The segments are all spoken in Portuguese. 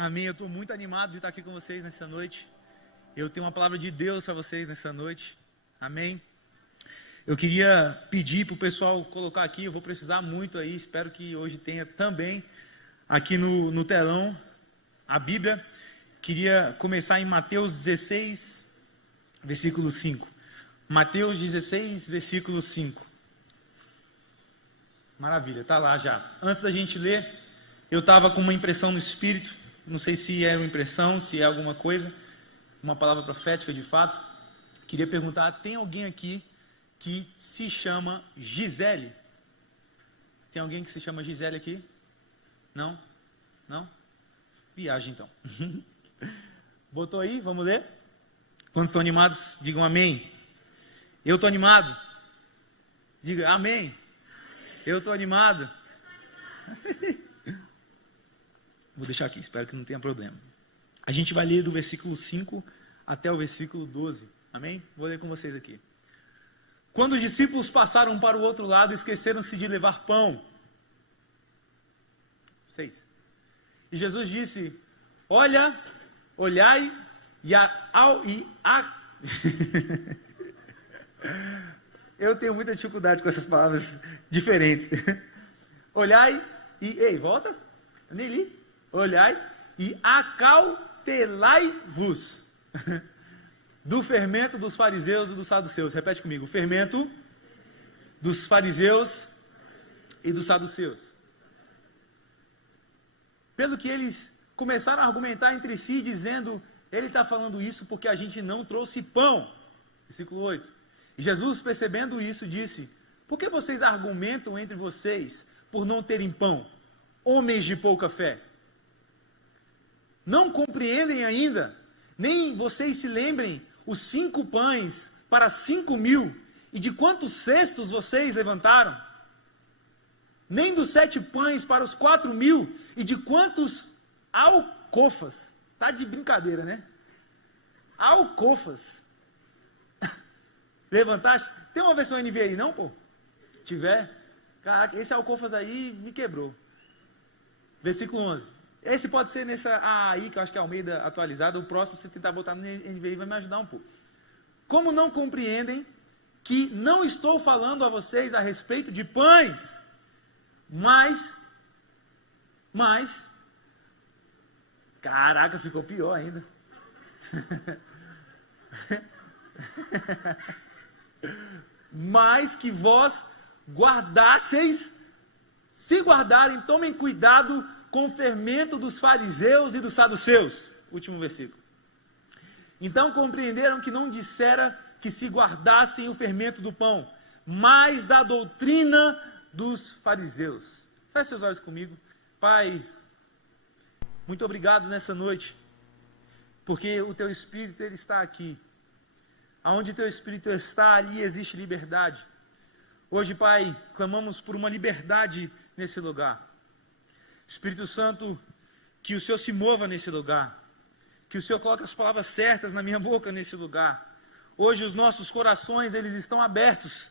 Amém. Eu estou muito animado de estar aqui com vocês nessa noite. Eu tenho uma palavra de Deus para vocês nessa noite. Amém. Eu queria pedir para o pessoal colocar aqui, eu vou precisar muito aí, espero que hoje tenha também aqui no telão a Bíblia. Queria começar em Mateus 16, versículo 5. Mateus 16, versículo 5. Maravilha, está lá já. Antes da gente ler, eu estava com uma impressão no espírito. Não sei se é uma impressão, se é alguma coisa, uma palavra profética de fato. Queria perguntar, tem alguém aqui que se chama Gisele? Tem alguém que se chama Gisele aqui? Não? Não? Viagem então. Botou aí, vamos ler? Quando estão animados, digam amém. Eu estou animado. Diga amém. Eu estou animado. Vou deixar aqui, espero que não tenha problema. A gente vai ler do versículo 5 até o versículo 12. Amém? Vou ler com vocês aqui. Quando os discípulos passaram para o outro lado, esqueceram-se de levar pão. 6. E Jesus disse: olhai Eu tenho muita dificuldade com essas palavras diferentes. Olhai e... Ei, volta. Eu nem li. Olhai e acautelai-vos do fermento dos fariseus e dos saduceus. Repete comigo. Fermento dos fariseus e dos saduceus. Pelo que eles começaram a argumentar entre si, dizendo: ele está falando isso porque a gente não trouxe pão. Versículo 8. E Jesus, percebendo isso, disse: por que vocês argumentam entre vocês por não terem pão, homens de pouca fé? Não compreendem ainda, nem vocês se lembrem os 5 pães para 5.000, e de quantos cestos vocês levantaram? Nem dos 7 pães para os 4.000, e de quantos alcofas? Tá de brincadeira, né? Alcofas levantaste? Tem uma versão NVI aí não, pô? Tiver? Caraca, esse alcofas aí me quebrou. Versículo 11. Esse pode ser nessa aí, que eu acho que é Almeida atualizada. O próximo, se você tentar botar no NVI, vai me ajudar um pouco. Como não compreendem que não estou falando a vocês a respeito de pães, mas, caraca, ficou pior ainda. Mas que vós guardasseis, se guardarem, tomem cuidado com o fermento dos fariseus e dos saduceus. Último versículo. Então compreenderam que não dissera que se guardassem o fermento do pão, mas da doutrina dos fariseus. Feche seus olhos comigo. Pai, muito obrigado nessa noite, porque o teu Espírito, ele está aqui. Aonde teu Espírito está, ali existe liberdade. Hoje, Pai, clamamos por uma liberdade nesse lugar. Espírito Santo, que o Senhor se mova nesse lugar, que o Senhor coloque as palavras certas na minha boca nesse lugar. Hoje os nossos corações, eles estão abertos.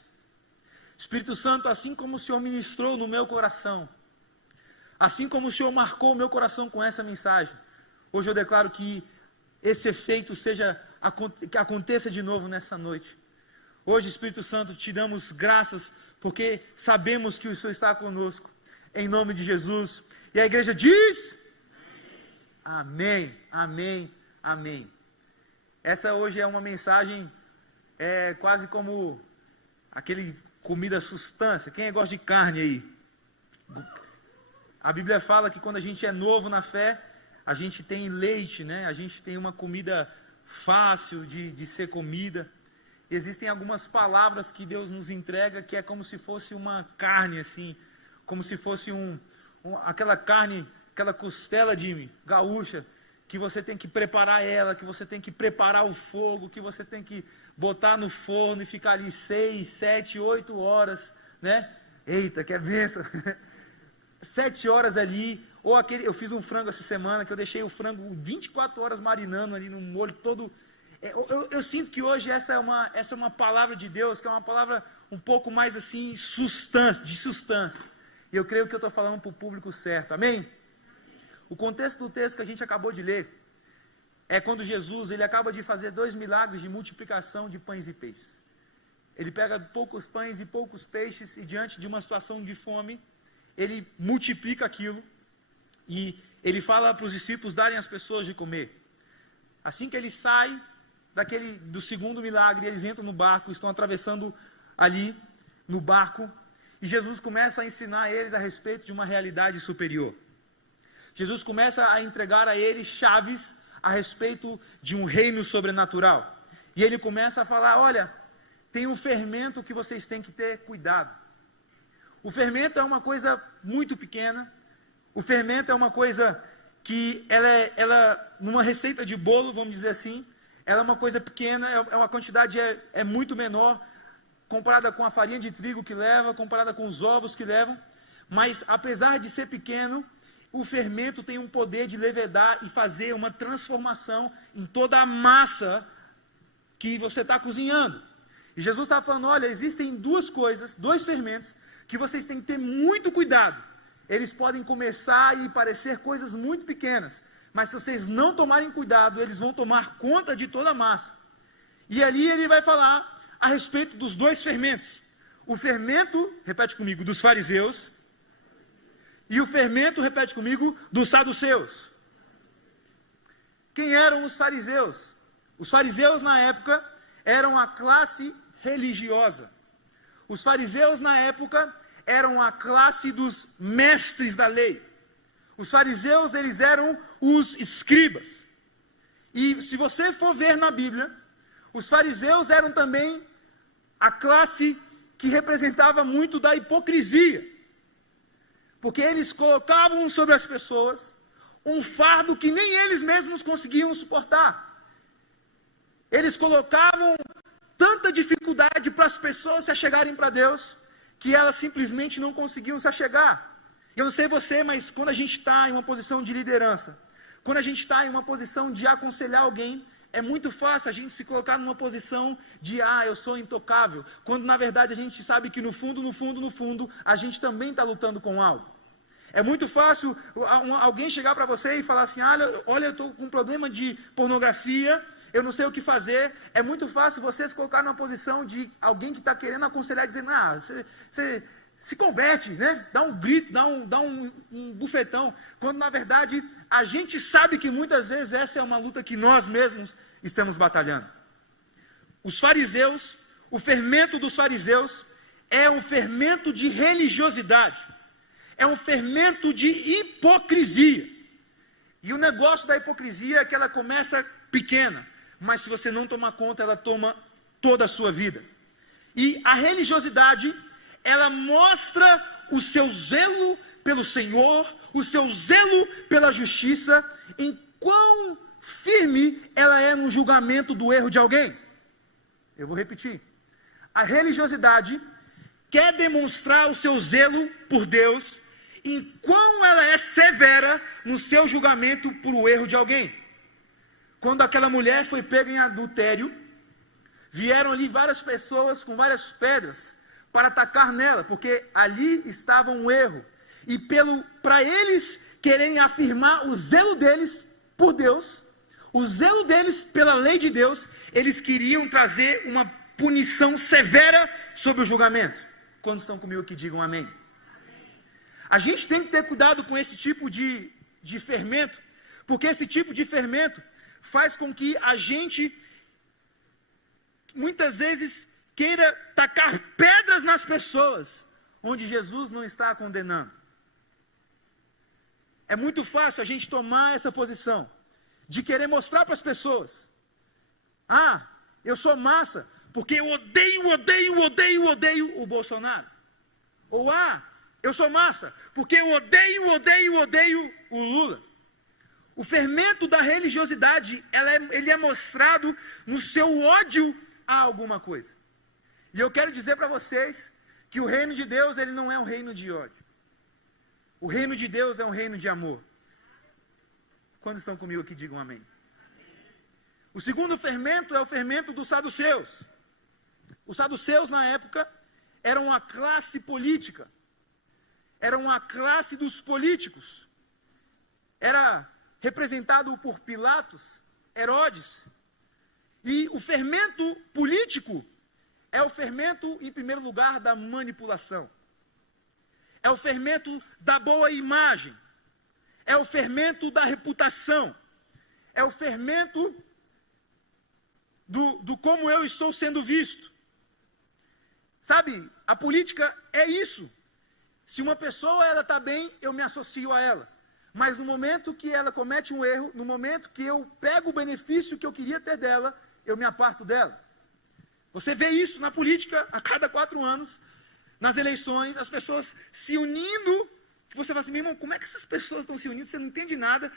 Espírito Santo, assim como o Senhor ministrou no meu coração, assim como o Senhor marcou o meu coração com essa mensagem, hoje eu declaro que esse efeito que aconteça de novo nessa noite. Hoje, Espírito Santo, te damos graças, porque sabemos que o Senhor está conosco, em nome de Jesus. E a igreja diz: amém, amém, amém. Essa hoje é uma mensagem, quase como aquele comida substância. Quem gosta de carne aí? A Bíblia fala que quando a gente é novo na fé, a gente tem leite, né? A gente tem uma comida fácil de ser comida. Existem algumas palavras que Deus nos entrega que é como se fosse uma carne assim, como se fosse aquela carne, aquela costela de gaúcha, que você tem que preparar ela, que você tem que preparar o fogo, que você tem que botar no forno e ficar ali 6, 7, 8 horas, né? Eita, que bênção! 7 horas ali, ou eu fiz um frango essa semana, que eu deixei o frango 24 horas marinando ali no molho todo. Eu sinto que hoje essa é uma palavra de Deus, que é uma palavra um pouco mais assim, de substância. E eu creio que eu estou falando para o público certo, amém? O contexto do texto que a gente acabou de ler é quando Jesus ele acaba de fazer 2 milagres de multiplicação de pães e peixes. Ele pega poucos pães e poucos peixes e diante de uma situação de fome, ele multiplica aquilo e ele fala para os discípulos darem às pessoas de comer. Assim que ele sai do segundo milagre, eles entram no barco, estão atravessando ali no barco, e Jesus começa a ensinar a eles a respeito de uma realidade superior. Jesus começa a entregar a eles chaves a respeito de um reino sobrenatural. E ele começa a falar, olha, tem um fermento que vocês têm que ter cuidado. O fermento é uma coisa muito pequena. O fermento é uma coisa que ela numa receita de bolo, vamos dizer assim, ela é uma coisa pequena, é uma quantidade é muito menor, comparada com a farinha de trigo que leva, comparada com os ovos que levam. Mas apesar de ser pequeno, o fermento tem um poder de levedar e fazer uma transformação em toda a massa que você está cozinhando. E Jesus está falando, olha, existem 2 coisas, 2 fermentos, que vocês têm que ter muito cuidado. Eles podem começar e parecer coisas muito pequenas, mas se vocês não tomarem cuidado, eles vão tomar conta de toda a massa. E ali ele vai falar a respeito dos 2 fermentos. O fermento, repete comigo, dos fariseus, e o fermento, repete comigo, dos saduceus. Quem eram os fariseus? Os fariseus na época eram a classe religiosa. Os fariseus na época eram a classe dos mestres da lei. Os fariseus, eles eram os escribas. E se você for ver na Bíblia, os fariseus eram também a classe que representava muito da hipocrisia. Porque eles colocavam sobre as pessoas um fardo que nem eles mesmos conseguiam suportar. Eles colocavam tanta dificuldade para as pessoas se achegarem para Deus, que elas simplesmente não conseguiam se achegar. Eu não sei você, mas quando a gente está em uma posição de liderança, quando a gente está em uma posição de aconselhar alguém, é muito fácil a gente se colocar numa posição de, eu sou intocável, quando na verdade a gente sabe que no fundo, a gente também está lutando com algo. É muito fácil alguém chegar para você e falar assim, olha, eu estou com um problema de pornografia, eu não sei o que fazer. É muito fácil você se colocar numa posição de alguém que está querendo aconselhar e dizendo, você se converte, né? Dá um grito, dá um bufetão, quando na verdade a gente sabe que muitas vezes essa é uma luta que nós mesmos estamos batalhando. Os fariseus, o fermento dos fariseus é um fermento de religiosidade, é um fermento de hipocrisia. E o negócio da hipocrisia é que ela começa pequena, mas se você não tomar conta, ela toma toda a sua vida. E a religiosidade, ela mostra o seu zelo pelo Senhor, o seu zelo pela justiça, em quão firme ela é no julgamento do erro de alguém. Eu vou repetir. A religiosidade quer demonstrar o seu zelo por Deus, em quão ela é severa no seu julgamento por o erro de alguém. Quando aquela mulher foi pega em adultério, vieram ali várias pessoas com várias pedras para atacar nela, porque ali estava um erro. E para eles querem afirmar o zelo deles por Deus, o zelo deles pela lei de Deus, eles queriam trazer uma punição severa sobre o julgamento. Quando estão comigo aqui, digam amém. A gente tem que ter cuidado com esse tipo de fermento, porque esse tipo de fermento faz com que a gente muitas vezes queira tacar pedras nas pessoas, onde Jesus não está condenando. É muito fácil a gente tomar essa posição, de querer mostrar para as pessoas, eu sou massa, porque eu odeio o Bolsonaro. Ou eu sou massa, porque eu odeio o Lula. O fermento da religiosidade, ele é mostrado no seu ódio a alguma coisa. E eu quero dizer para vocês que o reino de Deus, ele não é um reino de ódio. O reino de Deus é um reino de amor. Quando estão comigo aqui, digam amém. O segundo fermento é o fermento dos saduceus. Os saduceus, na época, eram a classe política. Eram a classe dos políticos. era representado por Pilatos, Herodes. E o fermento político é o fermento, em primeiro lugar, da manipulação. É o fermento da boa imagem. É o fermento da reputação. É o fermento do como eu estou sendo visto. Sabe, a política é isso. Se uma pessoa ela está bem, eu me associo a ela. Mas no momento que ela comete um erro, no momento que eu pego o benefício que eu queria ter dela, eu me aparto dela. Você vê isso na política a cada 4 anos, nas eleições, as pessoas se unindo, que você fala assim, meu irmão, como é que essas pessoas estão se unindo? Você não entende nada.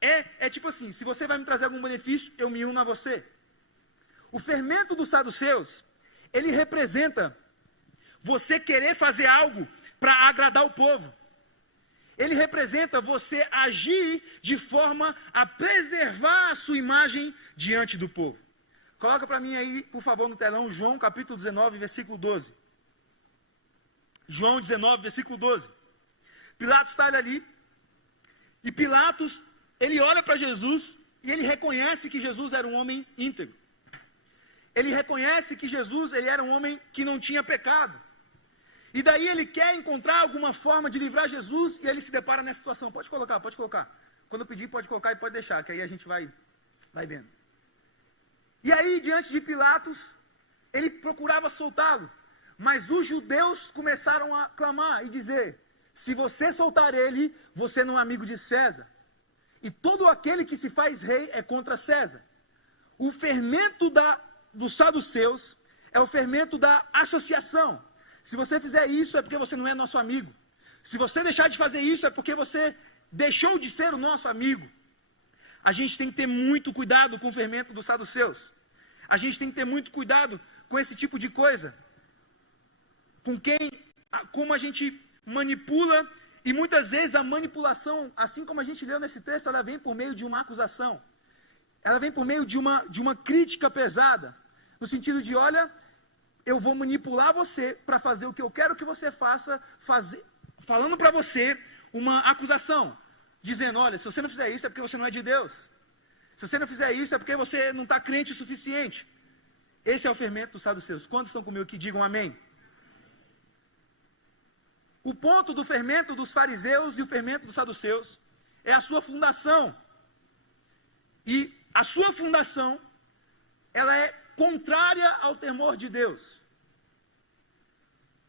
É tipo assim, se você vai me trazer algum benefício, eu me uno a você. O fermento dos saduceus, ele representa você querer fazer algo para agradar o povo. Ele representa você agir de forma a preservar a sua imagem diante do povo. Coloca para mim aí, por favor, no telão, João capítulo 19, versículo 12. João 19, versículo 12. Pilatos está ali. E Pilatos, ele olha para Jesus e ele reconhece que Jesus era um homem íntegro. Ele reconhece que Jesus ele era um homem que não tinha pecado. E daí ele quer encontrar alguma forma de livrar Jesus e ele se depara nessa situação. Pode colocar, pode colocar. Quando eu pedir, pode colocar e pode deixar, que aí a gente vai vendo. E aí, diante de Pilatos, ele procurava soltá-lo. Mas os judeus começaram a clamar e dizer, se você soltar ele, você não é amigo de César. E todo aquele que se faz rei é contra César. O fermento dos saduceus é o fermento da associação. Se você fizer isso, é porque você não é nosso amigo. Se você deixar de fazer isso, é porque você deixou de ser o nosso amigo. A gente tem que ter muito cuidado com o fermento dos saduceus. A gente tem que ter muito cuidado com esse tipo de coisa. Como a gente manipula, e muitas vezes a manipulação, assim como a gente leu nesse texto, ela vem por meio de uma acusação. Ela vem por meio de uma crítica pesada. No sentido de, olha, eu vou manipular você para fazer o que eu quero que você faça, falando para você uma acusação, dizendo, olha, se você não fizer isso é porque você não é de Deus. Se você não fizer isso é porque você não está crente o suficiente. Esse é o fermento dos saduceus. Quantos estão comigo que digam amém? O ponto do fermento dos fariseus e o fermento dos saduceus é a sua fundação. E a sua fundação, ela é contrária ao temor de Deus.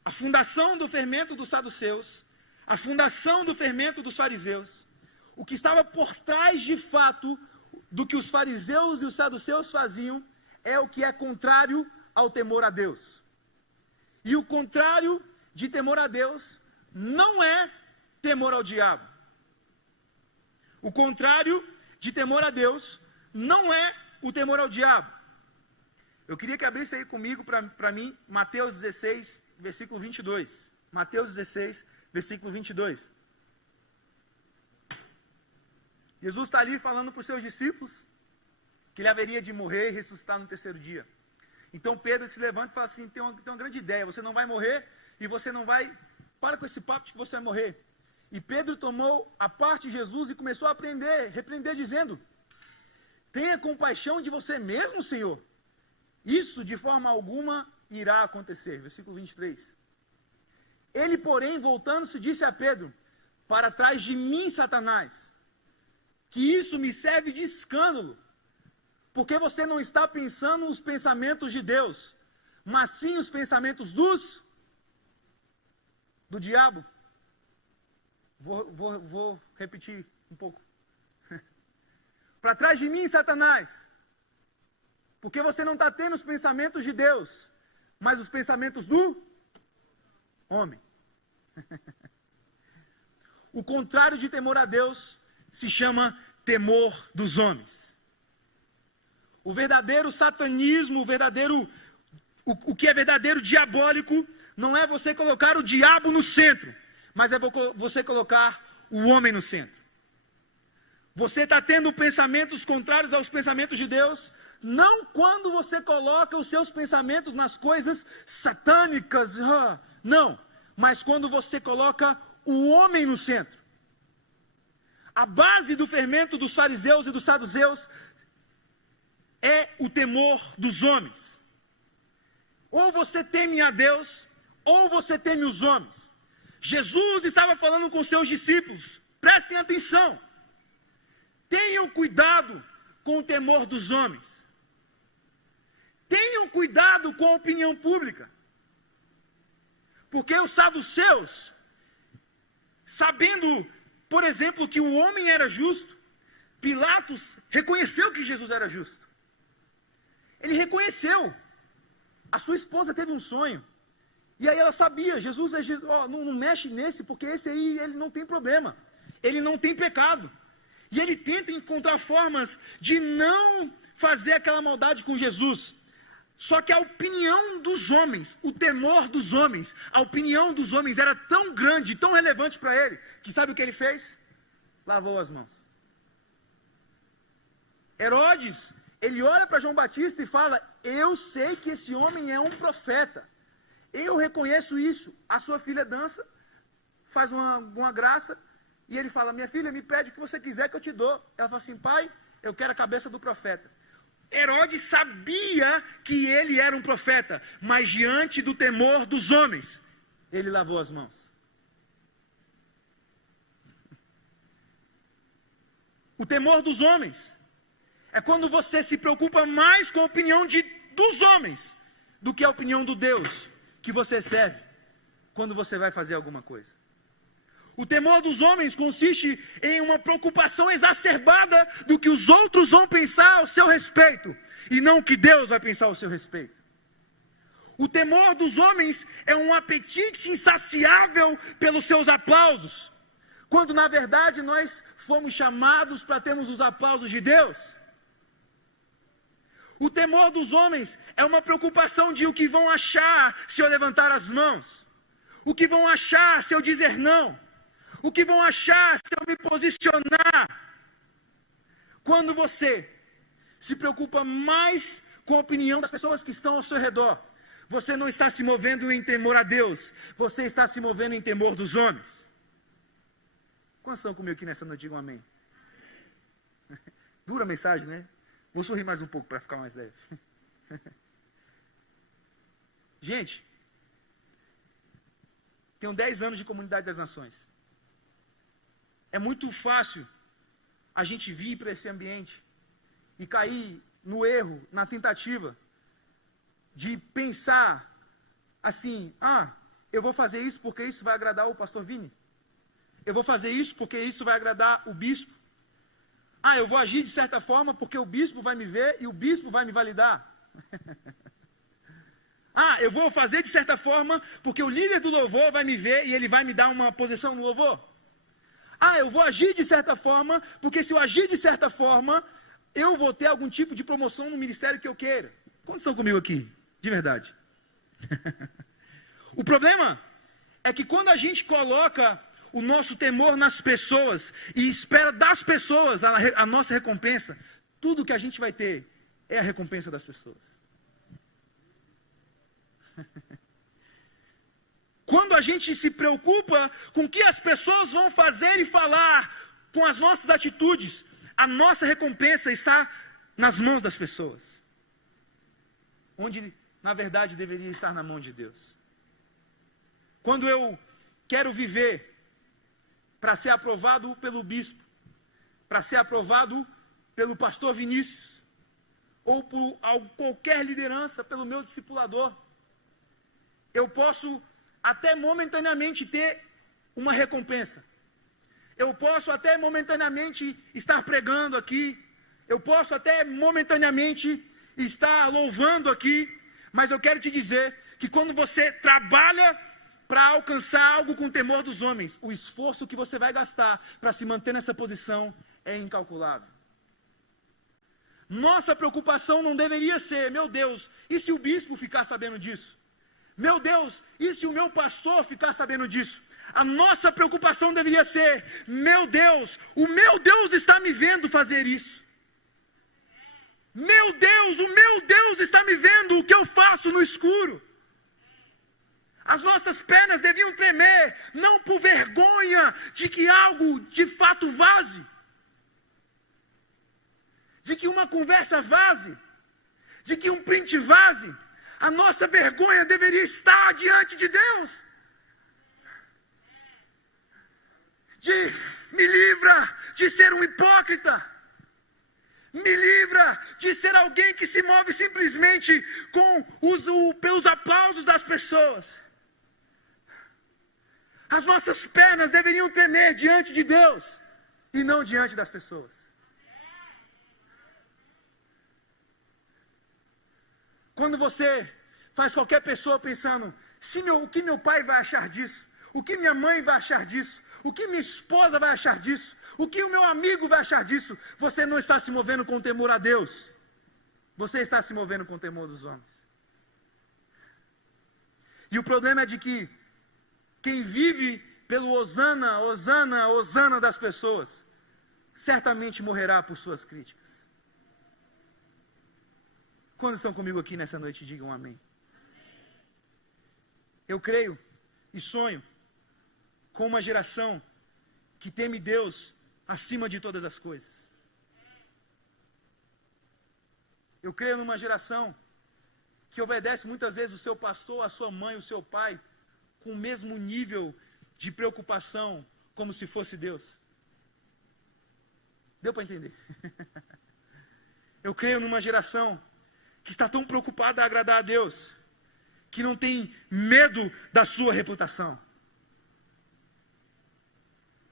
A fundação do fermento dos saduceus, a fundação do fermento dos fariseus, o que estava por trás de fato do que os fariseus e os saduceus faziam, é o que é contrário ao temor a Deus. E o contrário de temor a Deus não é temor ao diabo. O contrário de temor a Deus não é o temor ao diabo. Eu queria que abrisse aí comigo para mim, Mateus 16, versículo 22. Mateus 16, versículo 22. Jesus está ali falando para os seus discípulos que ele haveria de morrer e ressuscitar no 3º dia. Então Pedro se levanta e fala assim, tem uma grande ideia, você não vai morrer e você não vai... Para com esse papo de que você vai morrer. E Pedro tomou a parte de Jesus e começou a repreender, dizendo, tenha compaixão de você mesmo, Senhor. Isso de forma alguma irá acontecer. Versículo 23. Ele, porém, voltando-se, disse a Pedro, para trás de mim, Satanás, que isso me serve de escândalo, porque você não está pensando os pensamentos de Deus, mas sim os pensamentos do diabo. Vou repetir um pouco. Para trás de mim, Satanás, porque você não está tendo os pensamentos de Deus, mas os pensamentos do homem. O contrário de temor a Deus se chama temor dos homens. O verdadeiro satanismo, o que é verdadeiro diabólico, não é você colocar o diabo no centro, mas é você colocar o homem no centro. Você está tendo pensamentos contrários aos pensamentos de Deus, não quando você coloca os seus pensamentos nas coisas satânicas, não, mas quando você coloca o homem no centro. A base do fermento dos fariseus e dos saduceus é o temor dos homens. Ou você teme a Deus, ou você teme os homens. Jesus estava falando com seus discípulos, prestem atenção. Tenham cuidado com o temor dos homens. Tenham cuidado com a opinião pública. Porque os saduceus, sabendo, por exemplo, que o homem era justo, Pilatos reconheceu que Jesus era justo. Ele reconheceu. A sua esposa teve um sonho. E aí ela sabia, Jesus é Jesus, não mexe nesse, porque esse aí ele não tem problema. Ele não tem pecado. E ele tenta encontrar formas de não fazer aquela maldade com Jesus. Só que a opinião dos homens, o temor dos homens, a opinião dos homens era tão grande, tão relevante para ele, que sabe o que ele fez? Lavou as mãos. Herodes, ele olha para João Batista e fala: eu sei que esse homem é um profeta. Eu reconheço isso. A sua filha dança, faz uma graça, e ele fala: minha filha, me pede o que você quiser que eu te dou. Ela fala assim: pai, eu quero a cabeça do profeta. Herodes sabia que ele era um profeta, mas diante do temor dos homens, ele lavou as mãos. O temor dos homens é quando você se preocupa mais com a opinião dos homens do que a opinião do Deus que você serve quando você vai fazer alguma coisa. O temor dos homens consiste em uma preocupação exacerbada do que os outros vão pensar ao seu respeito, e não o que Deus vai pensar ao seu respeito. O temor dos homens é um apetite insaciável pelos seus aplausos, quando na verdade nós fomos chamados para termos os aplausos de Deus. O temor dos homens é uma preocupação de o que vão achar se eu levantar as mãos, o que vão achar se eu dizer não, o que vão achar se eu me posicionar. Quando você se preocupa mais com a opinião das pessoas que estão ao seu redor, você não está se movendo em temor a Deus, você está se movendo em temor dos homens. Quantos estão comigo aqui nessa noite? Digam amém. Dura a mensagem, né? Vou sorrir mais um pouco para ficar mais leve. Gente, tenho 10 anos de Comunidade das Nações. É muito fácil a gente vir para esse ambiente e cair no erro, na tentativa de pensar assim: eu vou fazer isso porque isso vai agradar o pastor Vini. Eu vou fazer isso porque isso vai agradar o bispo. Eu vou agir de certa forma porque o bispo vai me ver e o bispo vai me validar. Eu vou fazer de certa forma porque o líder do louvor vai me ver e ele vai me dar uma posição no louvor. Eu vou agir de certa forma porque se eu agir de certa forma, eu vou ter algum tipo de promoção no ministério que eu queira. Quantos estão comigo aqui? De verdade. O problema é que quando a gente coloca o nosso temor nas pessoas e espera das pessoas a nossa recompensa, tudo que a gente vai ter é a recompensa das pessoas. Quando a gente se preocupa com o que as pessoas vão fazer e falar com as nossas atitudes, a nossa recompensa está nas mãos das pessoas, onde na verdade deveria estar na mão de Deus. Quando eu quero viver para ser aprovado pelo bispo, para ser aprovado pelo pastor Vinícius, ou por qualquer liderança, pelo meu discipulador, eu posso até momentaneamente ter uma recompensa. Eu posso até momentaneamente estar pregando aqui, eu posso até momentaneamente estar louvando aqui, mas eu quero te dizer que quando você trabalha para alcançar algo com o temor dos homens, o esforço que você vai gastar para se manter nessa posição é incalculável. Nossa preocupação não deveria ser: meu Deus, e se o bispo ficar sabendo disso? Meu Deus, e se o meu pastor ficar sabendo disso? A nossa preocupação deveria ser: meu Deus, o meu Deus está me vendo fazer isso. Meu Deus, o meu Deus está me vendo o que eu faço no escuro. As nossas pernas deviam tremer, não por vergonha de que algo de fato vaze, de que uma conversa vaze, de que um print vaze. A nossa vergonha deveria estar diante de Deus. Me livra de ser um hipócrita. Me livra de ser alguém que se move simplesmente pelos aplausos das pessoas. As nossas pernas deveriam tremer diante de Deus e não diante das pessoas. Quando você faz qualquer pessoa pensando, o que meu pai vai achar disso? O que minha mãe vai achar disso? O que minha esposa vai achar disso? O que o meu amigo vai achar disso? Você não está se movendo com temor a Deus. Você está se movendo com temor dos homens. E o problema é de que quem vive pelo hosana, hosana, hosana das pessoas, certamente morrerá por suas críticas. Quantos estão comigo aqui nessa noite, digam amém. Eu creio e sonho com uma geração que teme Deus acima de todas as coisas. Eu creio numa geração que obedece muitas vezes o seu pastor, a sua mãe, o seu pai, com o mesmo nível de preocupação, como se fosse Deus. Deu para entender? Eu creio numa geração que está tão preocupada a agradar a Deus, que não tem medo da sua reputação.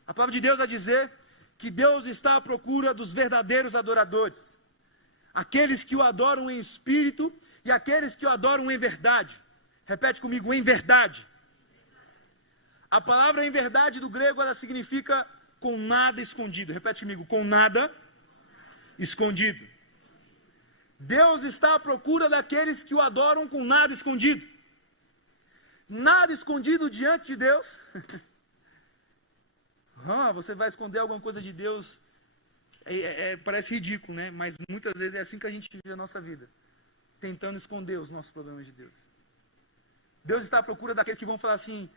A palavra de Deus vai dizer que Deus está à procura dos verdadeiros adoradores, aqueles que o adoram em espírito e aqueles que o adoram em verdade. Repete comigo, em verdade. A palavra em verdade do grego, ela significa com nada escondido. Repete comigo, com nada escondido. Deus está à procura daqueles que o adoram com nada escondido. Nada escondido diante de Deus. Você vai esconder alguma coisa de Deus, parece ridículo, né? Mas muitas vezes é assim que a gente vive a nossa vida, tentando esconder os nossos problemas de Deus. Deus está à procura daqueles que vão falar assim,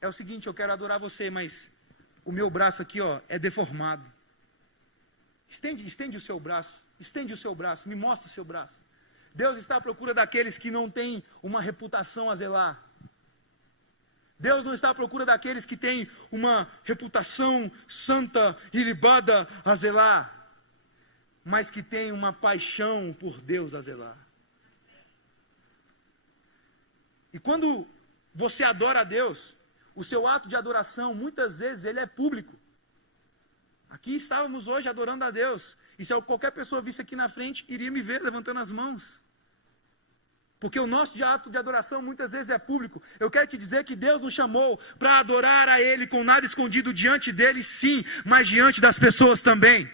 é o seguinte, eu quero adorar você, mas o meu braço aqui, é deformado. Estende o seu braço, me mostra o seu braço. Deus está à procura daqueles que não têm uma reputação a zelar. Deus não está à procura daqueles que têm uma reputação santa e libada a zelar, mas que têm uma paixão por Deus a zelar. E quando você adora a Deus, o seu ato de adoração, muitas vezes, ele é público. Aqui estávamos hoje adorando a Deus, e se qualquer pessoa visse aqui na frente, iria me ver levantando as mãos. Porque o nosso ato de adoração muitas vezes é público. Eu quero te dizer que Deus nos chamou para adorar a Ele com nada escondido diante dEle, sim, mas diante das pessoas também.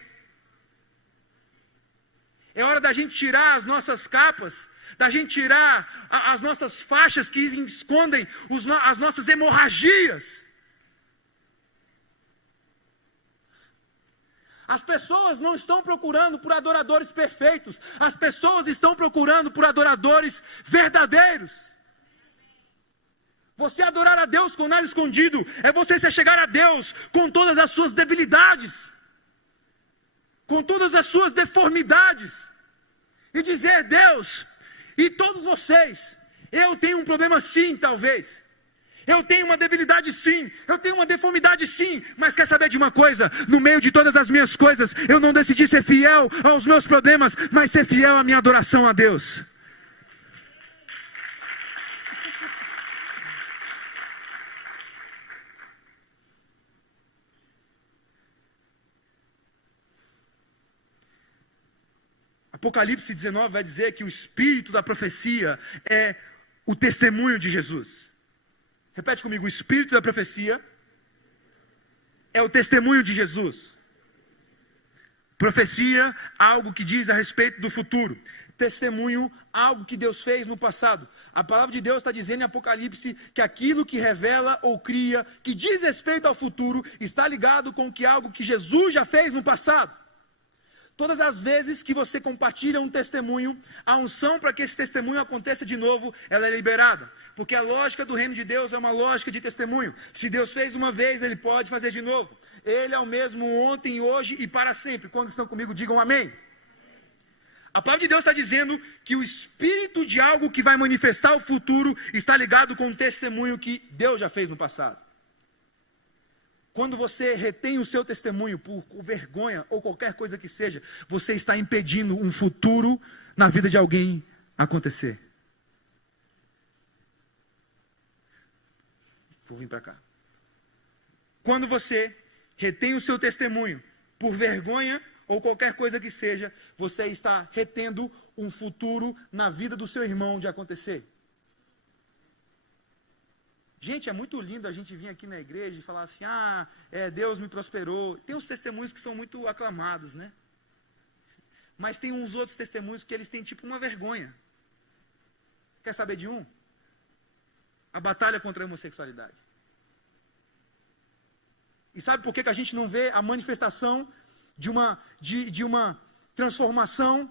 É hora da gente tirar as nossas capas, da gente tirar as nossas faixas que escondem as nossas hemorragias. As pessoas não estão procurando por adoradores perfeitos. As pessoas estão procurando por adoradores verdadeiros. Você adorar a Deus com nada escondido é você se chegar a Deus com todas as suas debilidades, com todas as suas deformidades, e dizer, Deus, e todos vocês, eu tenho um problema sim, talvez. Eu tenho uma debilidade sim, eu tenho uma deformidade sim, mas quer saber de uma coisa? No meio de todas as minhas coisas, eu não decidi ser fiel aos meus problemas, mas ser fiel à minha adoração a Deus. Apocalipse 19 vai dizer que o espírito da profecia é o testemunho de Jesus. Repete comigo, o espírito da profecia é o testemunho de Jesus. Profecia, algo que diz a respeito do futuro. Testemunho, algo que Deus fez no passado. A palavra de Deus está dizendo em Apocalipse que aquilo que revela ou cria, que diz respeito ao futuro, está ligado com algo que Jesus já fez no passado. Todas as vezes que você compartilha um testemunho, a unção para que esse testemunho aconteça de novo, ela é liberada. Porque a lógica do reino de Deus é uma lógica de testemunho. Se Deus fez uma vez, Ele pode fazer de novo. Ele é o mesmo ontem, hoje e para sempre. Quando estão comigo, digam amém. A palavra de Deus está dizendo que o espírito de algo que vai manifestar o futuro está ligado com o testemunho que Deus já fez no passado. Quando você retém o seu testemunho por vergonha ou qualquer coisa que seja, você está impedindo um futuro na vida de alguém acontecer. Vou vir para cá. Quando você retém o seu testemunho por vergonha ou qualquer coisa que seja, você está retendo um futuro na vida do seu irmão de acontecer. Gente, é muito lindo a gente vir aqui na igreja e falar assim, Deus me prosperou. Tem uns testemunhos que são muito aclamados, né? Mas tem uns outros testemunhos que eles têm tipo uma vergonha. Quer saber de um? A batalha contra a homossexualidade. E sabe por que a gente não vê a manifestação de uma transformação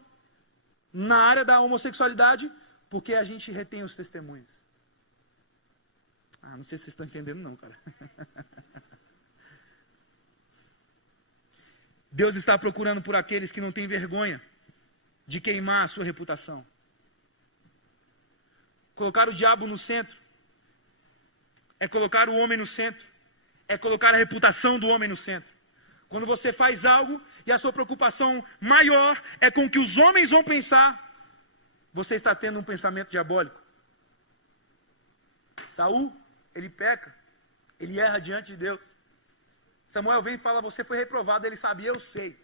na área da homossexualidade? Porque a gente retém os testemunhos. Não sei se vocês estão entendendo não, cara. Deus está procurando por aqueles que não têm vergonha de queimar a sua reputação. Colocar o diabo no centro é colocar o homem no centro. É colocar a reputação do homem no centro. Quando você faz algo e a sua preocupação maior é com o que os homens vão pensar, você está tendo um pensamento diabólico. Saul, ele peca, ele erra diante de Deus. Samuel vem e fala, você foi reprovado. Ele sabe, eu sei.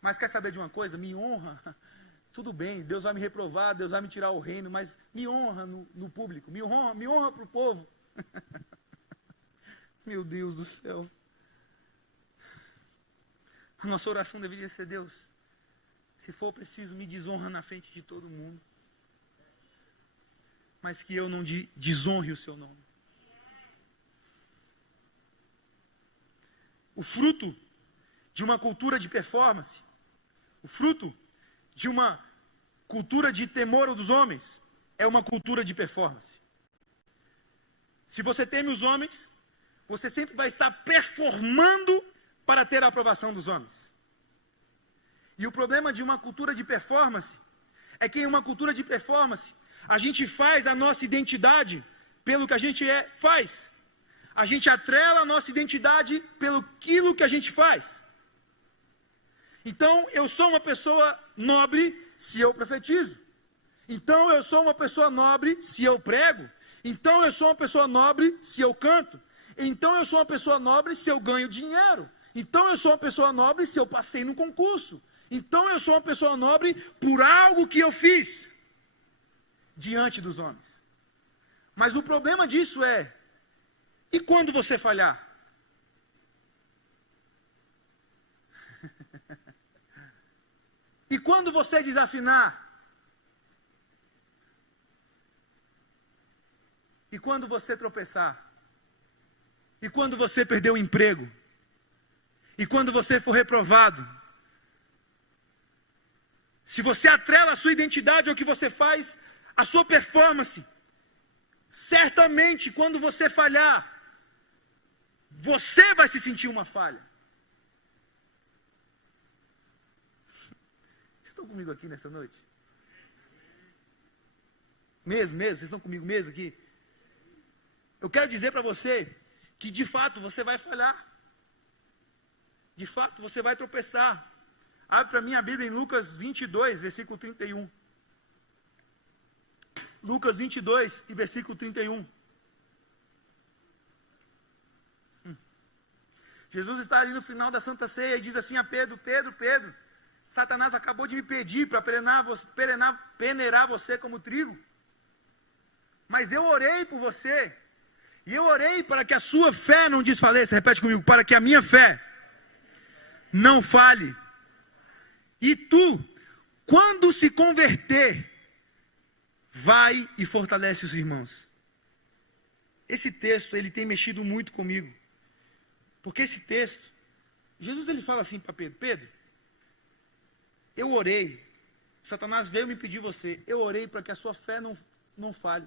Mas quer saber de uma coisa? Me honra. Tudo bem, Deus vai me reprovar, Deus vai me tirar o reino, mas me honra no público, me honra para o povo. Meu Deus do céu. A nossa oração deveria ser, Deus, se for preciso, me desonra na frente de todo mundo. Mas que eu não desonre o seu nome. O fruto de uma cultura de performance, o fruto de uma cultura de temor dos homens, é uma cultura de performance. Se você teme os homens, você sempre vai estar performando para ter a aprovação dos homens. E o problema de uma cultura de performance é que em uma cultura de performance, a gente faz a nossa identidade pelo que a gente faz. A gente atrela a nossa identidade pelo aquilo que a gente faz. Então, eu sou uma pessoa nobre se eu profetizo. Então, eu sou uma pessoa nobre se eu prego. Então, eu sou uma pessoa nobre se eu canto. Então, eu sou uma pessoa nobre se eu ganho dinheiro. Então, eu sou uma pessoa nobre se eu passei no concurso. Então, eu sou uma pessoa nobre por algo que eu fiz diante dos homens. Mas o problema disso é, e quando você falhar? E quando você desafinar? E quando você tropeçar? E quando você perder o emprego? E quando você for reprovado? Se você atrela a sua identidade ao que você faz, a sua performance, certamente quando você falhar, você vai se sentir uma falha. Vocês estão comigo aqui nessa noite? Mesmo, vocês estão comigo mesmo aqui? Eu quero dizer para você que de fato você vai falhar. De fato você vai tropeçar. Abre para mim a Bíblia em Lucas 22, versículo 31. Lucas 22 e versículo 31. Jesus está ali no final da Santa Ceia e diz assim a Pedro, Pedro, Satanás acabou de me pedir para peneirar você como trigo. Mas eu orei por você. E eu orei para que a sua fé não desfaleça. Repete comigo, para que a minha fé não fale. E tu, quando se converter, vai e fortalece os irmãos. Esse texto, ele tem mexido muito comigo. Porque esse texto, Jesus ele fala assim para Pedro, eu orei, Satanás veio me pedir você, eu orei para que a sua fé não falhe.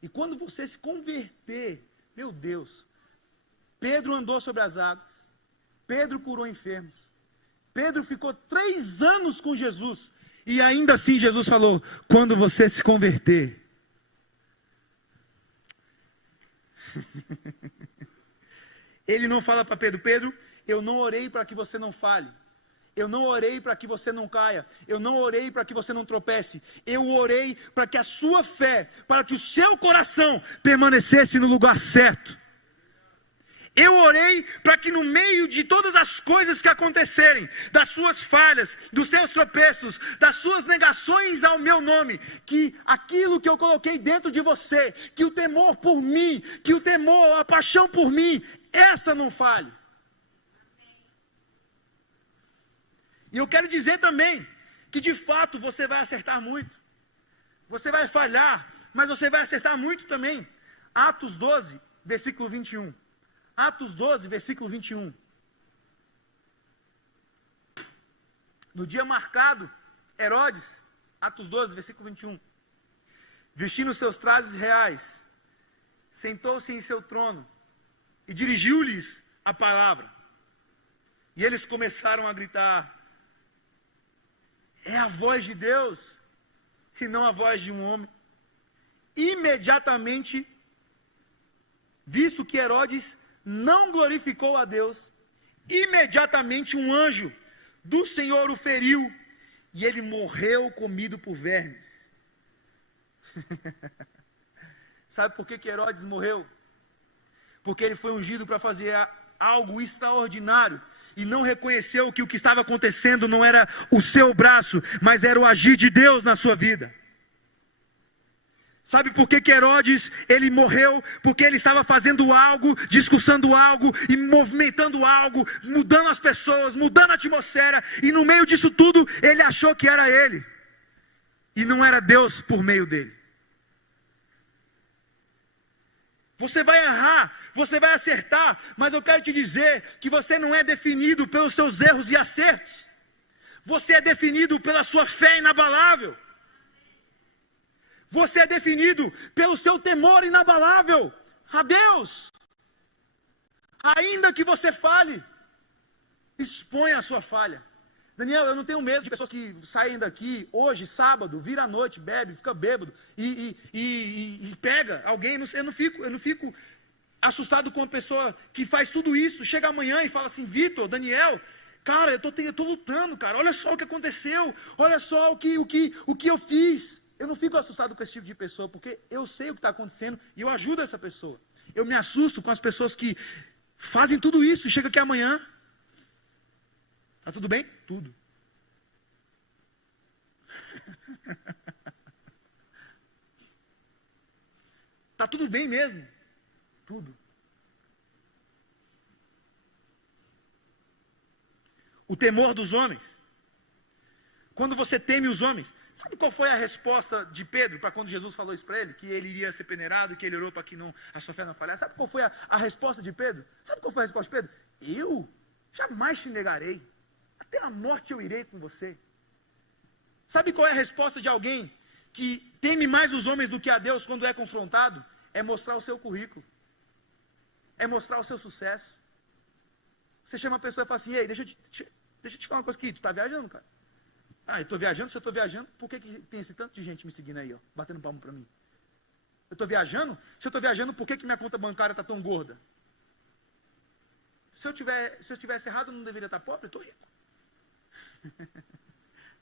E quando você se converter, meu Deus, Pedro andou sobre as águas, Pedro curou enfermos, Pedro ficou 3 anos com Jesus, e ainda assim Jesus falou, quando você se converter, ele não fala para Pedro, Pedro, eu não orei para que você não fale, eu não orei para que você não caia, eu não orei para que você não tropece, eu orei para que a sua fé, para que o seu coração permanecesse no lugar certo. Eu orei para que no meio de todas as coisas que acontecerem, das suas falhas, dos seus tropeços, das suas negações ao meu nome, que aquilo que eu coloquei dentro de você, que o temor por mim, que o temor, a paixão por mim, essa não falhe. E eu quero dizer também, que de fato você vai acertar muito, você vai falhar, mas você vai acertar muito também. Atos 12, versículo 21. Atos 12, versículo 21. No dia marcado, Herodes, Atos 12, versículo 21. Vestindo seus trajes reais, sentou-se em seu trono e dirigiu-lhes a palavra. E eles começaram a gritar, é a voz de Deus e não a voz de um homem. Imediatamente, visto que Herodes não glorificou a Deus, imediatamente um anjo do Senhor o feriu, e ele morreu comido por vermes. Sabe por que Herodes morreu? Porque ele foi ungido para fazer algo extraordinário, e não reconheceu que o que estava acontecendo não era o seu braço, mas era o agir de Deus na sua vida. Sabe por que Herodes, ele morreu? Porque ele estava fazendo algo, discursando algo, e movimentando algo, mudando as pessoas, mudando a atmosfera, e no meio disso tudo, ele achou que era ele, e não era Deus por meio dele. Você vai errar, você vai acertar, mas eu quero te dizer que você não é definido pelos seus erros e acertos, você é definido pela sua fé inabalável. Você é definido pelo seu temor inabalável a Deus. Ainda que você fale, exponha a sua falha. Daniel, eu não tenho medo de pessoas que saem daqui hoje, sábado, vira à noite, bebe, fica bêbado e pega alguém. Eu não fico assustado com uma pessoa que faz tudo isso, chega amanhã e fala assim, Vitor, Daniel, cara, eu tô lutando, cara, olha só o que aconteceu, olha só o que eu fiz. Eu não fico assustado com esse tipo de pessoa, porque eu sei o que está acontecendo e eu ajudo essa pessoa. Eu me assusto com as pessoas que fazem tudo isso e chegam aqui amanhã. Está tudo bem? Tudo. Está tudo bem mesmo? Tudo. O temor dos homens. Quando você teme os homens. Sabe qual foi a resposta de Pedro para quando Jesus falou isso para ele? Que ele iria ser peneirado, que ele orou para que a sua fé não falhasse. Sabe qual foi a resposta de Pedro? Sabe qual foi a resposta de Pedro? Eu jamais te negarei. Até a morte eu irei com você. Sabe qual é a resposta de alguém que teme mais os homens do que a Deus quando é confrontado? É mostrar o seu currículo. É mostrar o seu sucesso. Você chama a pessoa e fala assim, ei, deixa eu te falar uma coisa aqui, tu está viajando, cara? Ah, eu estou viajando, se eu estou viajando, por que tem esse tanto de gente me seguindo aí, ó, batendo palmo para mim? Eu estou viajando? Se eu estou viajando, por que minha conta bancária está tão gorda? Se eu tivesse errado, eu não deveria estar pobre? Eu estou rico.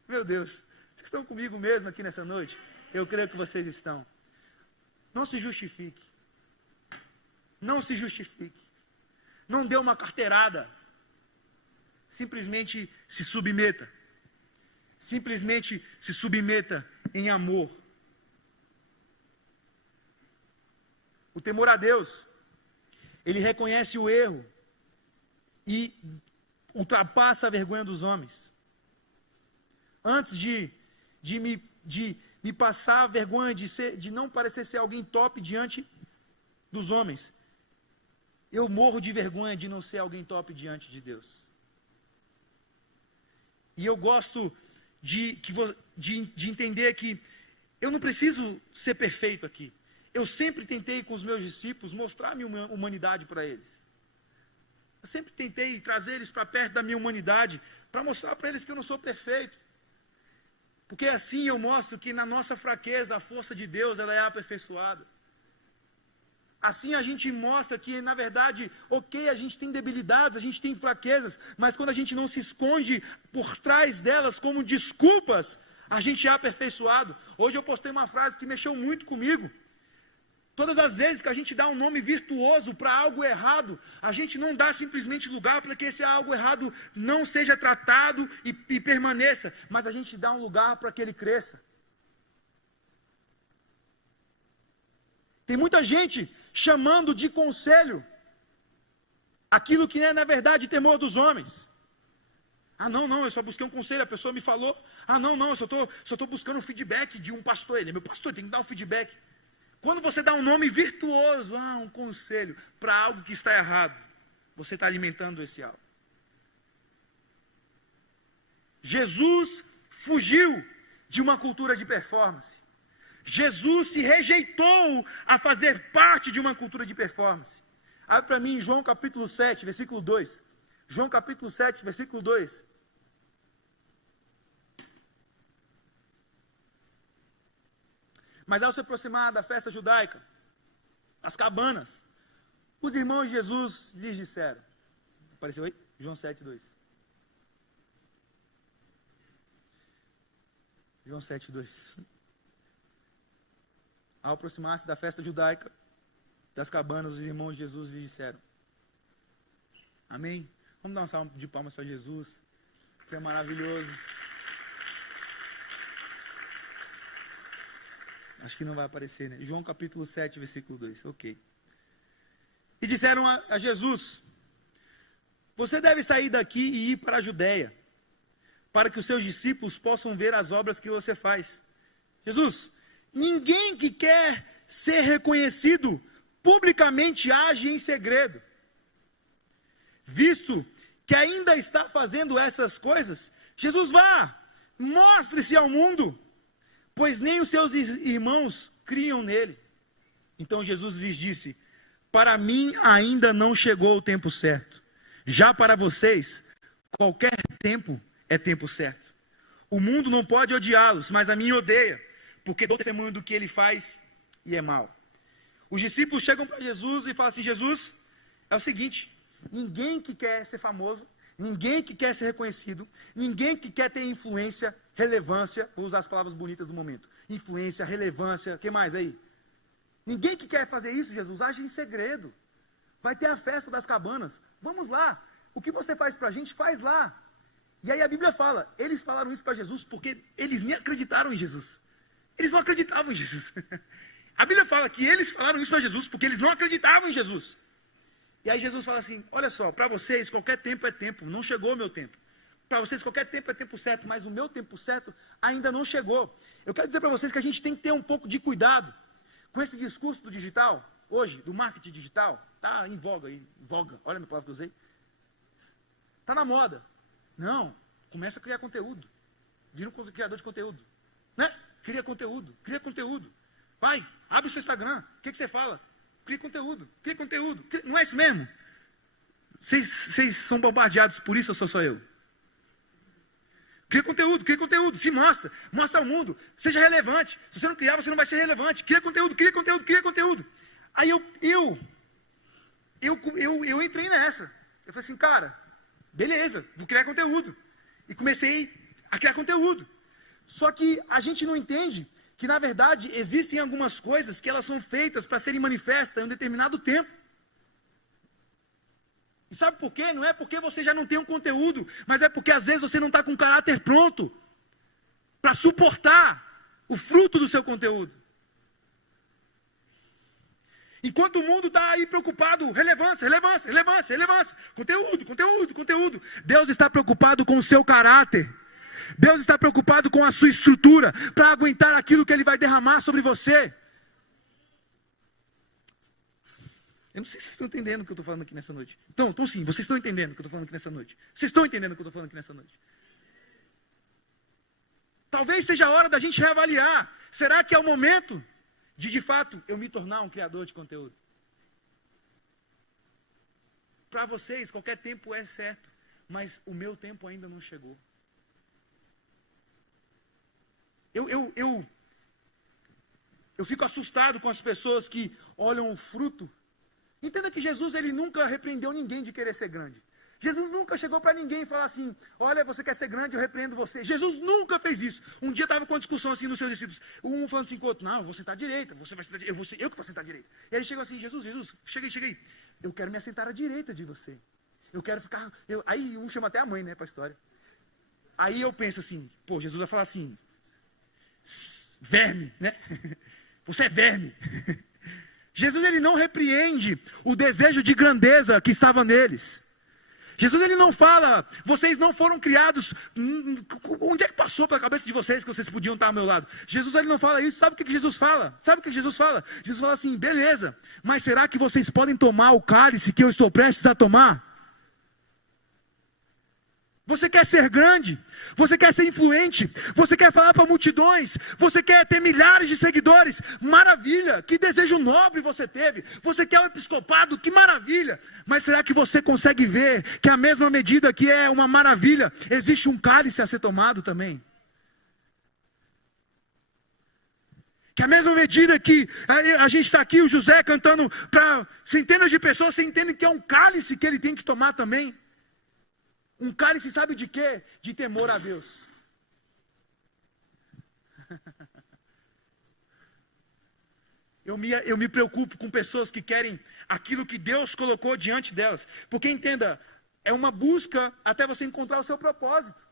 Meu Deus, vocês estão comigo mesmo aqui nessa noite? Eu creio que vocês estão. Não se justifique. Não se justifique. Não dê uma carteirada. Simplesmente se submeta. Simplesmente se submeta em amor. O temor a Deus, ele reconhece o erro e ultrapassa a vergonha dos homens. Antes de me passar a vergonha de não parecer ser alguém top diante dos homens, eu morro de vergonha de não ser alguém top diante de Deus. E eu gosto de entender que eu não preciso ser perfeito aqui. Eu sempre tentei com os meus discípulos mostrar a minha humanidade para eles. Eu sempre tentei trazer eles para perto da minha humanidade, para mostrar para eles que eu não sou perfeito. Porque assim eu mostro que na nossa fraqueza a força de Deus ela é aperfeiçoada. Assim a gente mostra que, na verdade, ok, a gente tem debilidades, a gente tem fraquezas, mas quando a gente não se esconde por trás delas como desculpas, a gente é aperfeiçoado. Hoje eu postei uma frase que mexeu muito comigo. Todas as vezes que a gente dá um nome virtuoso para algo errado, a gente não dá simplesmente lugar para que esse algo errado não seja tratado e permaneça, mas a gente dá um lugar para que ele cresça. Tem muita gente chamando de conselho aquilo que é na verdade temor dos homens. Ah, não, eu só busquei um conselho, a pessoa me falou. Ah, não, eu só estou buscando um feedback de um pastor. Ele é meu pastor, tem que dar um feedback. Quando você dá um nome virtuoso, um conselho, para algo que está errado, você está alimentando esse algo. Jesus fugiu de uma cultura de performance. Jesus se rejeitou a fazer parte de uma cultura de performance. Abre para mim João capítulo 7, versículo 2. João capítulo 7, versículo 2. Mas ao se aproximar da festa judaica, as cabanas, os irmãos de Jesus lhes disseram. Apareceu aí? João 7, 2. João 7, 2. Ao aproximar-se da festa judaica, das cabanas, os irmãos de Jesus lhe disseram. Amém? Vamos dar um salve de palmas para Jesus, que é maravilhoso. Acho que não vai aparecer, né? João capítulo 7, versículo 2. Ok. E disseram a Jesus, você deve sair daqui e ir para a Judeia, para que os seus discípulos possam ver as obras que você faz. Jesus, ninguém que quer ser reconhecido publicamente age em segredo. Visto que ainda está fazendo essas coisas, Jesus vá, mostre-se ao mundo, pois nem os seus irmãos criam nele. Então Jesus lhes disse, para mim ainda não chegou o tempo certo. Já para vocês, qualquer tempo é tempo certo. O mundo não pode odiá-los, mas a mim odeia, porque dou testemunho do que ele faz e é mal. Os discípulos chegam para Jesus e falam assim, Jesus, é o seguinte, ninguém que quer ser famoso, ninguém que quer ser reconhecido, ninguém que quer ter influência, relevância, vou usar as palavras bonitas do momento, influência, relevância, o que mais aí? Ninguém que quer fazer isso, Jesus, age em segredo. Vai ter a festa das cabanas, vamos lá, o que você faz para a gente, faz lá. E aí a Bíblia fala, eles falaram isso para Jesus porque eles nem acreditaram em Jesus. Eles não acreditavam em Jesus. A Bíblia fala que eles falaram isso para Jesus porque eles não acreditavam em Jesus. E aí Jesus fala assim, olha só, para vocês qualquer tempo é tempo, não chegou o meu tempo. Para vocês qualquer tempo é tempo certo, mas o meu tempo certo ainda não chegou. Eu quero dizer para vocês que a gente tem que ter um pouco de cuidado com esse discurso do digital, hoje, do marketing digital, está em voga, olha a minha palavra que eu usei. Está na moda. Não, começa a criar conteúdo. Vira um criador de conteúdo. Né? Cria conteúdo. Vai, abre o seu Instagram. O que você fala? Cria conteúdo. Não é isso mesmo? Vocês são bombardeados por isso ou sou só eu? Cria conteúdo. Se mostra ao mundo. Seja relevante. Se você não criar, você não vai ser relevante. Cria conteúdo. Aí eu entrei nessa. Eu falei assim, cara, beleza, vou criar conteúdo. E comecei a criar conteúdo. Só que a gente não entende que, na verdade, existem algumas coisas que elas são feitas para serem manifestas em um determinado tempo. E sabe por quê? Não é porque você já não tem um conteúdo, mas é porque às vezes você não está com o caráter pronto para suportar o fruto do seu conteúdo. Enquanto o mundo está aí preocupado, relevância. Conteúdo. Deus está preocupado com o seu caráter. Deus está preocupado com a sua estrutura, para aguentar aquilo que Ele vai derramar sobre você. Eu não sei se vocês estão entendendo o que eu estou falando aqui nessa noite. Então sim, vocês estão entendendo o que eu estou falando aqui nessa noite. talvez seja a hora da gente reavaliar. Será que é o momento de fato, eu me tornar um criador de conteúdo? Para vocês, qualquer tempo é certo, mas o meu tempo ainda não chegou. Eu fico assustado com as pessoas que olham o fruto. Entenda que Jesus, ele nunca repreendeu ninguém de querer ser grande. Jesus nunca chegou para ninguém e falou assim, olha, você quer ser grande, eu repreendo você. Jesus nunca fez isso. Um dia estava com uma discussão assim nos seus discípulos. Um falando assim com o outro, não, eu vou sentar à direita, você vai sentar à direita, eu que vou sentar à direita. E aí ele chegou assim, Jesus, chega aí. Eu quero me assentar à direita de você. Eu quero ficar... Aí um chama até a mãe, né, para a história. Aí eu penso assim, pô, Jesus vai falar assim, verme, né? Você é verme. Jesus, ele não repreende o desejo de grandeza que estava neles. Jesus, ele não fala, vocês não foram criados, onde é que passou pela cabeça de vocês que vocês podiam estar ao meu lado? Jesus, ele não fala isso. Sabe o que Jesus fala? Jesus fala assim, beleza, mas será que vocês podem tomar o cálice que eu estou prestes a tomar? Você quer ser grande, você quer ser influente, você quer falar para multidões, você quer ter milhares de seguidores, maravilha, que desejo nobre você teve, você quer um episcopado, que maravilha, mas será que você consegue ver que a mesma medida que é uma maravilha, existe um cálice a ser tomado também? Que a mesma medida que a gente está aqui, o José cantando para centenas de pessoas, você entende que é um cálice que ele tem que tomar também? Um cálice, sabe de quê? De temor a Deus. Eu me preocupo com pessoas que querem aquilo que Deus colocou diante delas. Porque entenda, é uma busca até você encontrar o seu propósito.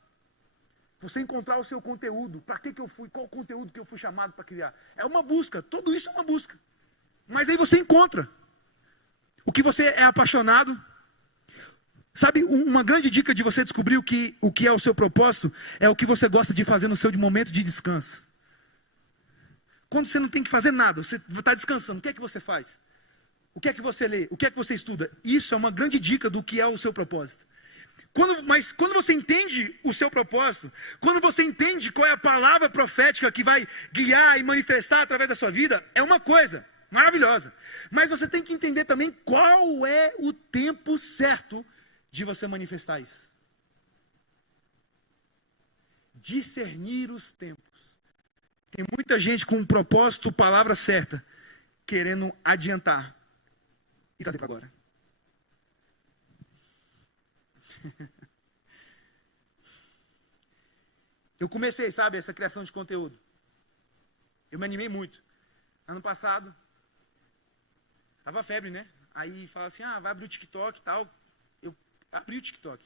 Você encontrar o seu conteúdo. Para que eu fui? Qual o conteúdo que eu fui chamado para criar? É uma busca, tudo isso é uma busca. Mas aí você encontra o que você é apaixonado. Sabe, uma grande dica de você descobrir o que é o seu propósito é o que você gosta de fazer no seu momento de descanso. Quando você não tem que fazer nada, você está descansando, o que é que você faz? O que é que você lê? O que é que você estuda? Isso é uma grande dica do que é o seu propósito. Mas quando você entende o seu propósito, quando você entende qual é a palavra profética que vai guiar e manifestar através da sua vida, é uma coisa maravilhosa. Mas você tem que entender também qual é o tempo certo de você manifestar isso. Discernir os tempos. Tem muita gente com um propósito, palavra certa, querendo adiantar e trazer para agora. Eu comecei, sabe, essa criação de conteúdo. Eu me animei muito. Ano passado, tava febre, né? Aí fala assim, vai abrir o TikTok e tal. Eu abri o TikTok.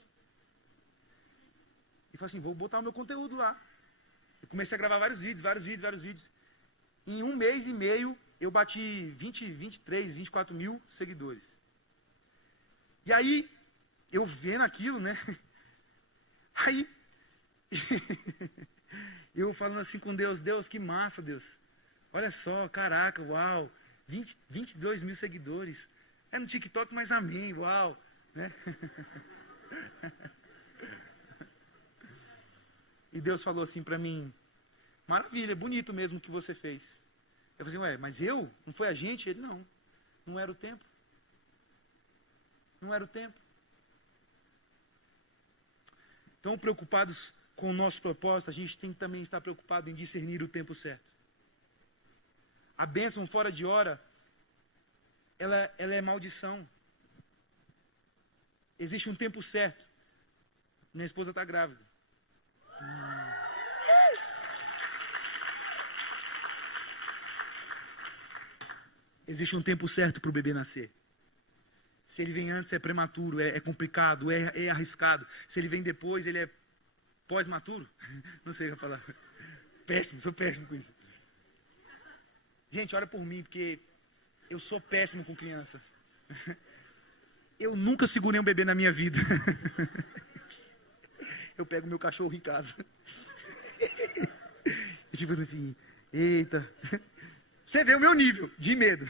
E falei assim, vou botar o meu conteúdo lá. Eu comecei a gravar vários vídeos. Em 1 mês e meio, eu bati 23, 24 mil seguidores. E aí, eu vendo aquilo, né? Aí, eu falando assim com Deus, que massa, Deus. Olha só, caraca, uau. 22 mil seguidores. É no TikTok, mas amém, uau. Né? E Deus falou assim para mim, maravilha, bonito mesmo o que você fez. Eu falei assim, mas eu? Não foi a gente? Ele, não era o tempo. Não era o tempo. Tão preocupados com o nosso propósito, a gente tem que também estar preocupado em discernir o tempo certo. A bênção fora de hora, ela é maldição. Existe um tempo certo. Minha esposa está grávida. Existe um tempo certo para o bebê nascer. Se ele vem antes é prematuro, é complicado, é arriscado. Se ele vem depois, ele é pós-maturo. Não sei a palavra. Sou péssimo com isso. Gente, olha por mim, porque eu sou péssimo com criança. Eu nunca segurei um bebê na minha vida. Eu pego meu cachorro em casa. E tipo assim, eita. Você vê o meu nível de medo.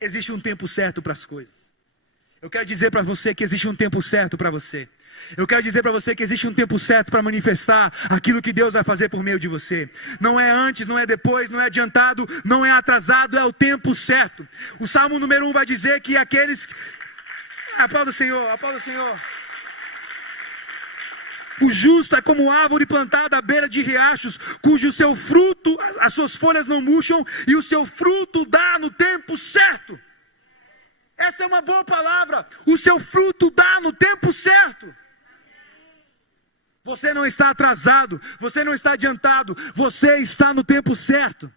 Existe um tempo certo para as coisas. Eu quero dizer para você que existe um tempo certo para você. Eu quero dizer para você que existe um tempo certo para manifestar aquilo que Deus vai fazer por meio de você. Não é antes, não é depois, não é adiantado, não é atrasado, é o tempo certo. O Salmo número 1 vai dizer que aqueles... Aplauda o Senhor, aplauda o Senhor. O justo é como árvore plantada à beira de riachos, cujo seu fruto, as suas folhas não murcham, e o seu fruto dá no tempo certo. Essa é uma boa palavra. O seu fruto dá no tempo certo. Você não está atrasado, você não está adiantado, você está no tempo certo.